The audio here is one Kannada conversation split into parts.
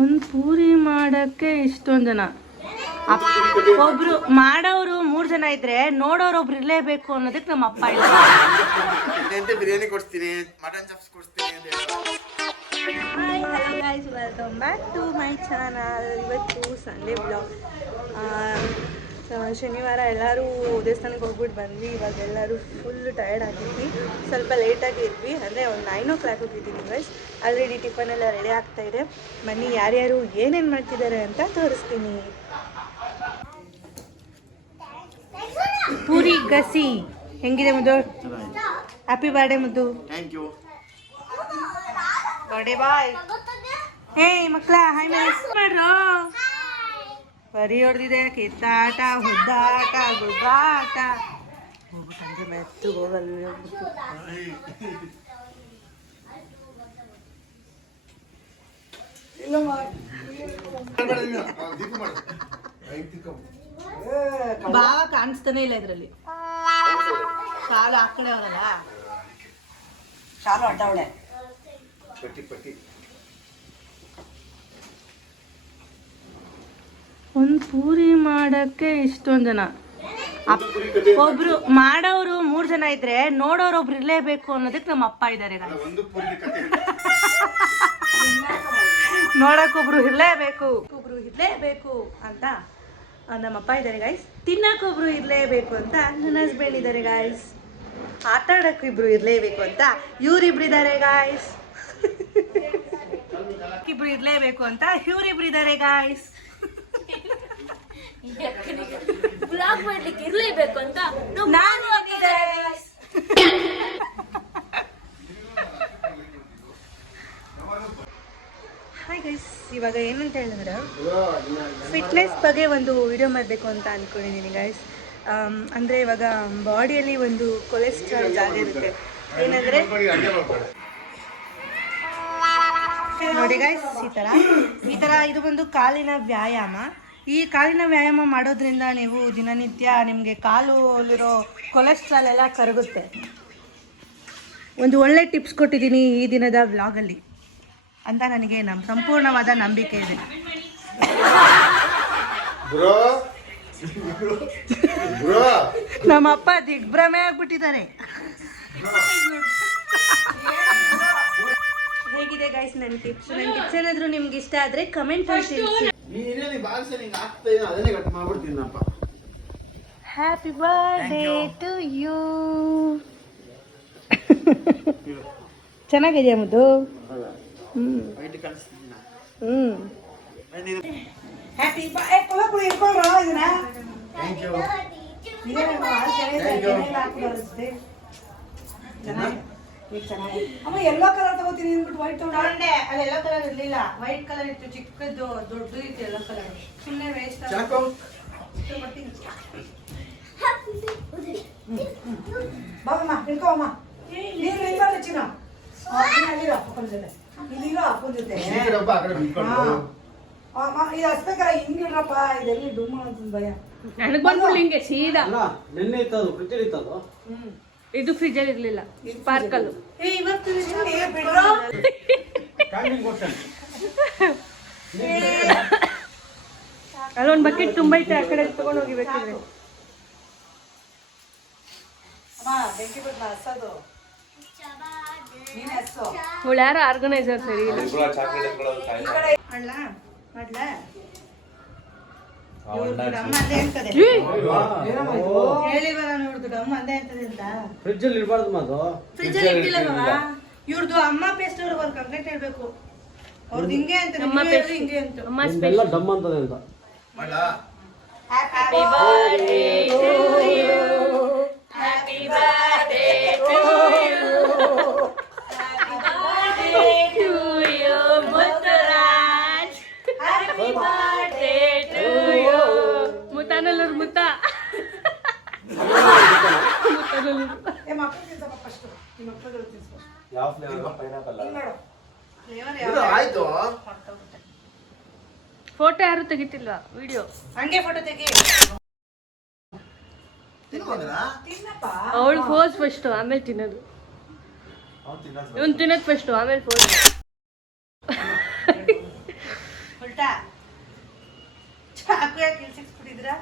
ಒಂದು ಪೂರಿ ಮಾಡಕ್ಕೆ ಇಷ್ಟೊಂದು ಜನ, ಒಬ್ರು ಮಾಡೋರು 3 ಜನ ಇದ್ರೆ ನೋಡೋರು ಒಬ್ರು ಇರಲೇಬೇಕು ಅನ್ನೋದಕ್ಕೆ ನಮ್ಮ ಅಪ್ಪ ಇಲ್ಲ. ಬಿರಿಯಾನಿ ಕೊಡ್ತೀನಿ, ಮಟನ್ ಚಾಪ್ಸ್ ಕೊಡ್ತೀನಿ. Hi, hello guys, welcome back to my channel. ಇವತ್ತು ಸಂಡೇ ಬ್ಲಾಗ್. ಶನಿವಾರ ಎಲ್ಲರೂ ದೇವಸ್ಥಾನಕ್ಕೆ ಹೋಗ್ಬಿಟ್ಟು ಬಂದ್ವಿ. ಇವಾಗ ಎಲ್ಲರೂ ಫುಲ್ ಟಯರ್ಡ್ ಆಗಿದ್ವಿ, ಸ್ವಲ್ಪ ಲೇಟಾಗಿ ಇದ್ವಿ, ಅಂದರೆ ಒಂದು 9 o'clock ಹೋಗಿದ್ದೀವಿ ಗೈಸ್. ಆಲ್ರೆಡಿ ಟಿಫನ್ ಎಲ್ಲ ರೆಡಿ ಆಗ್ತಾ ಇದೆ. ಬನ್ನಿ ಯಾರ್ಯಾರು ಏನೇನು ಮಾಡ್ತಿದ್ದಾರೆ ಅಂತ ತೋರಿಸ್ತೀನಿ. ಪೂರಿ ಗಸಿ ಹೆಂಗಿದೆ ಮುದ್ದು? ಹ್ಯಾಪಿ ಬರ್ಡೇ ಮುದ್ದು. Thank you. Birthday bye. ಏಯ್ ಮಕ್ಕಳ, ಹಾಯ್ ಮಾಡ್ರು. ಬರೀ ಹೊಡೆದಿದೆ, ಕಿತ್ತಾಟ, ಹುದ್ದಾಟ, ಗುದ್ದಾಟ. ಸಂಜೆ ಮೆತ್ತು ಹೋಗಲ್ಲ. ಬಾವ ಕಾಣಿಸ್ತಾನೆ ಇಲ್ಲ ಇದ್ರಲ್ಲಿ. ಶಾಲು ಆ ಕಡೆ ಅವರಲ್ಲ, ಶಾಲು ಅಡ್ಡವಳೆ. ಒಂದು ಪೂರಿ ಮಾಡಕ್ಕೆ ಇಷ್ಟೊಂದು ಜನ, ಒಬ್ರು ಮಾಡೋರು 3 ಜನ ಇದ್ರೆ ನೋಡೋರು ಒಬ್ರು ಇರಲೇಬೇಕು ಅನ್ನೋದಕ್ಕೆ ನಮ್ಮ ಅಪ್ಪ ಇದ್ದಾರೆ. ನೋಡಕ್ಕೊಬ್ರು ಇರಲೇಬೇಕು ಅಂತ ನಮ್ಮಪ್ಪ ಇದ್ದಾರೆ ಗೈಸ್. ತಿನ್ನಕ್ಕೊಬ್ರು ಇರಲೇಬೇಕು ಅಂತ ನನ್ನ ಹಸ್ಬೆಂಡ್ ಇದ್ದಾರೆ ಗಾಯ್ಸ್. ಆಟಾಡಕ್ಕೆ ಇಬ್ರು ಇರಲೇಬೇಕು ಅಂತ ಇವ್ರಿಬ್ರು ಇದ್ದಾರೆ ಗಾಯ್ಸ್. ಇಬ್ರು ಇರಲೇಬೇಕು ಅಂತ ಇವ್ರಿಬ್ರು ಇದ್ದಾರೆ ಗಾಯ್ಸ್. ಬ್ಲಾಗ್ ಮಾಡ್ಲಿಕ್ಕೆ ಇರ್ಲೇಬೇಕು ಅಂತ ನಾನು ಹಾಯ್ ಗೈಸ್, ಇವಾಗ ಏನಂತ ಹೇಳಿದ್ರೆ ಫಿಟ್ನೆಸ್ ಬಗ್ಗೆ ಒಂದು ವಿಡಿಯೋ ಮಾಡಬೇಕು ಅಂತ ಅಂದ್ಕೊಂಡಿದ್ದೀನಿ ಗೈಸ್. ಅಂದರೆ ಇವಾಗ ಬಾಡಿಯಲ್ಲಿ ಒಂದು ಕೊಲೆಸ್ಟ್ರಾಲ್ ಜಾಗ ಇರುತ್ತೆ. ಏನಂದರೆ ನೋಡಿ ಗೈಸ್, ಈ ಥರ ಇದು ಒಂದು ಕಾಲಿನ ವ್ಯಾಯಾಮ. ಈ ಕಾಲಿನ ವ್ಯಾಯಾಮ ಮಾಡೋದ್ರಿಂದ ನೀವು ದಿನನಿತ್ಯ ನಿಮಗೆ ಕಾಲುಲಿರೋ ಕೊಲೆಸ್ಟ್ರಾಲ್ ಎಲ್ಲ ಕರಗುತ್ತೆ. ಒಂದು ಒಳ್ಳೆ ಟಿಪ್ಸ್ ಕೊಟ್ಟಿದ್ದೀನಿ ಈ ದಿನದ ವ್ಲಾಗಲ್ಲಿ ಅಂತ ನನಗೆ ಸಂಪೂರ್ಣವಾದ ನಂಬಿಕೆ ಇದೆ. ನಮ್ಮಪ್ಪ ದಿಗ್ಭ್ರಮೆ ಆಗ್ಬಿಟ್ಟಿದ್ದಾರೆ. ಹೇಗಿದೆ ಗೈಸ್ ನನ್ನ ಟಿಪ್ಸ್ ಏನಾದರೂ ನಿಮ್ಗೆ ಇಷ್ಟ ಆದರೆ ಕಮೆಂಟ್ ಮಾಡಿ ತಿಳಿಸಿ. Happy birthday to you. ಚೆನ್ನಾಗಿದೆಯಾ ಮುದ್ದು? ಹ್ಯಾಪಿ ಅಮ್ಮ ಎಲ್ಲೋ ಕಲರ್ ತಗೋತೀನಿ ಅಂದ್ಬಿಟ್ಟು ವೈಟ್ ತಗೊಂಡೆ. ಅಲ್ಲಿ ಎಲ್ಲೋ ಕಲರ್ ಇರ್ಲಿಲ್ಲ, ವೈಟ್ ಕಲರ್ ಇತ್ತು, ಚಿಕ್ಕದ್ದು ದೊಡ್ಡದು ಇತ್ತು ಎಲ್ಲೋ ಕಲರ್. ಸುಮ್ಮನೆ ವೇಸ್ಟ್. ಬಾಬಮ್ಮ ಇಳ್ಕೋಮ್ಮ. ನೀರು ನಿಂಬಲ್ಲ ಚಿನ್ನ. ಅಲ್ಲಿರೋ ಅಪ್ಪನ ಜೊತೆ, ಇಲ್ಲಿರೋ ಅಪ್ಪನ ಜೊತೆ. ಇದು ಹಸ್ಬೇಕಲ್ಲ, ಹಿಂಗಿಡ್ರಪ್ಪ, ಇದೆಲ್ಲಿ ಡುಮ್ಮ ಅಂತ ಭಯ. ನನಗೆ ಬಂದ್ಬಿಡ್ಲಿ ಹಿಂಗೆ ಸೀದಾ. ನೆನ್ನೆ ಇತ್ತದು, ಫ್ರಿಜ್ಜಲ್ಲಿ ಇತ್ತದು. ಇದು ಫ್ರಿಜ್ಜಲ್ಲಿ ಇರ್ಲಿಲ್ಲ, ಸ್ಪಾರ್ಕಲ್. ಇವತ್ತು ಅಲ್ಲೊಂದು ಬಕೆಟ್ ತುಂಬ ಐತೆ, ಆ ಕಡೆ ತಗೊಂಡು ಹೋಗಿ ಬೇಕಿದ್ರೆ. ಅವಳು ಯಾರು ಆರ್ಗನೈಸರ್ ಸರಿ ಇಲ್ಲ. ಫ್ರಿಜ್ಜಲ್ಲಿ ಇರಬಾರ್ದು ಮಾತು. ಇವ್ರದ್ದು ಅಮ್ಮ ಪೇಸ್ಟ್ ಅವ್ರಿಗೆ ಒಂದು ಕಂಪ್ಲೇಂಟ್ ಹೇಳ್ಬೇಕು. ಅವ್ರದ್ದು ಹಿಂಗೆ ಅಂತ ಹಿಂಗೆ ಅಂತ ಎಲ್ಲ ಡಮ್ ಅಂತದೆ ಅಂತ. Happy birthday to you, happy birthday to you, happy birthday to you Muthuraj, happy birthday to you. Muttanallur Mutta. ಯಾವ ಫ್ಲೇವರ್? ಪೈನಾಪಲ್. ಆಯ್ತು. ಫೋಟೋ ಯಾರು ತೆಗಿತಿಲ್ವಾ? ವಿಡಿಯೋ ಹಂಗೆ ಫೋಟೋ ತೆಗಿ. ಅವಳು ಫೋಸ್ ಫಸ್ಟ್, ಆಮೇಲೆ ತಿನ್ನೋದು. ಇವನು ತಿನ್ನೋದು ಫಸ್ಟ್, ಆಮೇಲೆ ಫೋಸ್. ಎತ್ತಿದ್ದೀರಾ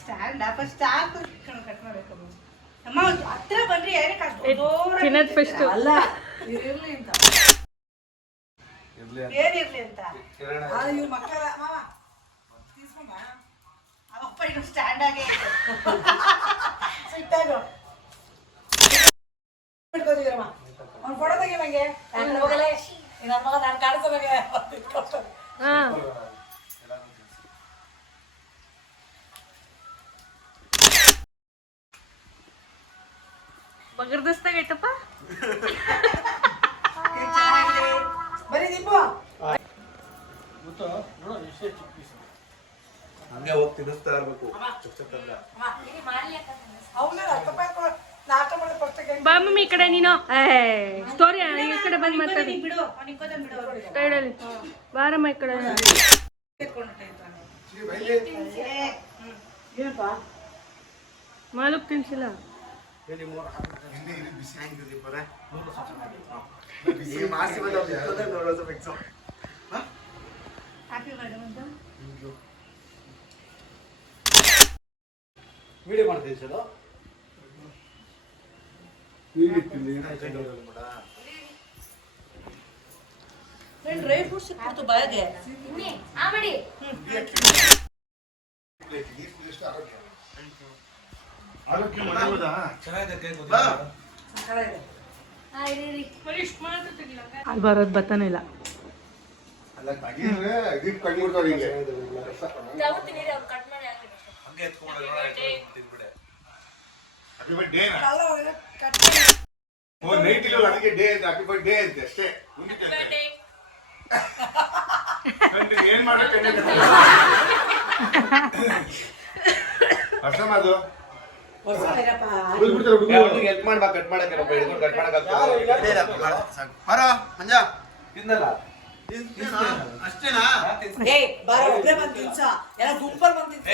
ಸ್ಟ್ಯಾಂಡ್ ಫಸ್ಟ್ ಹಾಕು ಕಟ್ ಮಾಡ್ಬೇಕು ಅಮ್ಮ ಹತ್ರ ಬನ್ರಿ ಏನಕ್ಕೆ ಅಷ್ಟು ತಿನ್ನೋದು ಫಸ್ಟ್ ಅಲ್ಲ ಇರ್ಲಿ ಅಂತ ಏನಿರ್ಲಿ ಅಂತ ಇವ್ರ ಮಕ್ಕಳ ಮಾವ ತೀಸ್ಕೊಂಬ ಅವಪ್ಪ ಇನ್ನು ಸ್ಟ್ಯಾಂಡ್ ಆಗೇ ಇದೆ ಸಿಟ್ಟಾಗು ಬಿಟ್ಕೋತೀರಮ್ಮ ಅವ್ನು ಕೊಡೋದಾಗೆ ನಂಗೆ ನಾನು ಹೋಗಲೇ ನನ್ನ ಮಗ ನಾನು ಕಾಡ್ಸೋದಾಗೆ ಹಾ ಬಗರ್ದಸ್ತಾಗ ಐತಪ್ಪ ಬರೀ ದಿಬ್ಬು ಹಂಗೆ ಹೋಗಿ ತಿನ್ನಿಸ್ತಾ ಇರ್ಬೇಕು ಅವನ್ನ 10 ರೂಪಾಯಿ ನಾಷ್ಟ ಮಾಡೋದು ಫಸ್ಟಿಗೆ ಬಾ ಮಮ್ಮಿ ಈ ಕಡೆ ನೀನು ಸ್ಟೋರಿ ಈ ಕಡೆ ಬಂದು ಮಾತಾಡಿ ಬಿಡು ಅವ್ನಿಗೆ ಕೋದನ್ ಬಿಡು ಸೈಡಲ್ಲಿ ಬಾರಮ್ಮ ಈ ಕಡೆ ಏನಪ್ಪ ಮಾಲೂಕ್ ತಿನ್ಸಿಲ್ಲ ಬಿಸಿ ಆಗಿದ್ರಿ ಬರ ಈ ಮಾಸಿ ಬಂದ ನೋಡೋದು ಫಿಕ್ಸ್ ಹ್ಯಾಪಿ ಬರ್ಡೇ ಅಂತ ವಿಡಿಯೋ ಮಾಡ್ತೀವಿ ಸರ್ ಡ್ರೈ ಫ್ರೂಟ್ಸ್ ಇತ್ತು ಬಾಯಿಗೆ ಆರೋಗ್ಯ ಮಾಡೋದಾ ಅಲ್ಲಿ ಬರೋದು ಬರ್ತಾನೆ ಇಲ್ಲ ಅಲ್ಲ ತಗಿದ್ರೆ ಇದಕ್ಕೆ ಕಣ್ಬಿಡ್ತಾವ ಹಿಂಗೆ ಹಂಗೆ ಎತ್ಕೊಂಡ್ಬಿಡೆ ಹ್ಯಾಪಿ ಬರ್ಡೇ ಓ ನೈಟ್ ಇಲ್ಲ ಅದಕ್ಕೆ ಡೇ ಅಂತ ಹ್ಯಾಪಿ ಬರ್ಡೇ ಅಂತ ಅಷ್ಟೇ ಮುಂದೆ ಏನ್ ಮಾಡಕ್ಕೆ ಅರ್ಥ ಮಾಡು ಹೆಲ್ಪ್ ಮಾಡ್ಬಾ ಕಟ್ ಮಾಡಕ್ಕೆ ಕಟ್ ಮಾಡಕ್ಕಾಗ್ತದೆ ಮಂಜ ತಿನ್ನಲ್ಲ ಅಷ್ಟೇನಾ ಏಯ್ ಬಾರೋ ಒಬ್ರೇ ಬಂದು ತಿನ್ಸ ಎಲ್ಲ ಗುಂಪಲ್ ಬಂದು ತಿನ್ಸ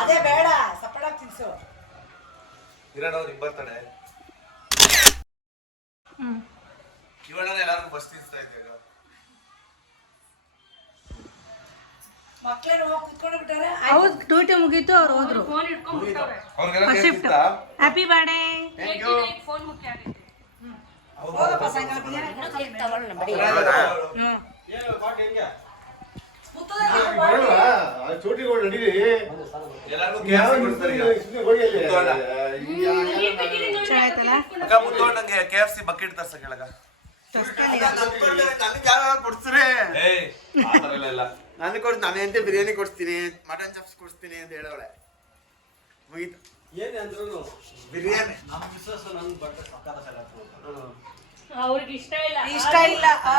ಅದೇ ಬೇಡ ಸಪಡಾಗಿ ತಿನ್ಸು ಇರೋಣ ನಿಂಗೆ ಬರ್ತಾನೆ ಇವಣ್ಣ ಎಲ್ಲಾರು ಬಸ್ ತಿನ್ಸ್ತಾ ಇದ್ದೆ ಮಕ್ಳೇನು ಹೋಗಿ ಕುತ್ಕೊಂಡು ಬಿಟ್ಟಾರೆ ಅವ್ರು ಡ್ಯೂಟಿ ಮುಗೀತು ಅವ್ರು ಹೋದ್ರು ಫೋನ್ ಇಟ್ಕೊಂಡ್ಬಿಟ್ಟವ್ರೆ ಅವ್ರಿಗೆಲ್ಲ ಶಿಫ್ಟ್ ಹ್ಯಾಪಿ ಬರ್ಡೇ ಫೋನ್ ಮುಖ್ಯ ಆಗೈತೆ ಹೋಗಪ್ಪ ಸಾಯಂಕಾಲ ಬಿರಿಯಾನಿ ಚೋಟಿಗಳು ನಡೀರಿ ಎಲ್ಲಾರ್ಗೂ ಚೆನ್ನಾಯ್ತಲ್ಲ ನಂಗೆ KFC ಬಕೆಟ್ ತರ್ಸ ಕೆಳಗ ಕೊಡ್ಸ್ರೆ ನಾನು ಕೊಡ್ತೀನಿ ನಾನು ಎಂತ ಬಿರಿಯಾನಿ ಕೊಡ್ತೀನಿ ಮಟನ್ ಚಾಪ್ಸ್ ಕೊಡ್ತೀನಿ ಅಂತ ಹೇಳೋಳೆ ಮುಗೀತು ಏನೇ ಅಂದ್ರೂ ಬಿರಿಯಾನಿ ನಮ್ಮ ಮಿಸ್ಸಸ್ ನನ್ನ ಬಟ್ಟೆ ಸಕ್ಕತ್ತ ಅವ್ರಿಗೆ ಇಷ್ಟ ಇಲ್ಲ ಇಷ್ಟ ಇಲ್ಲ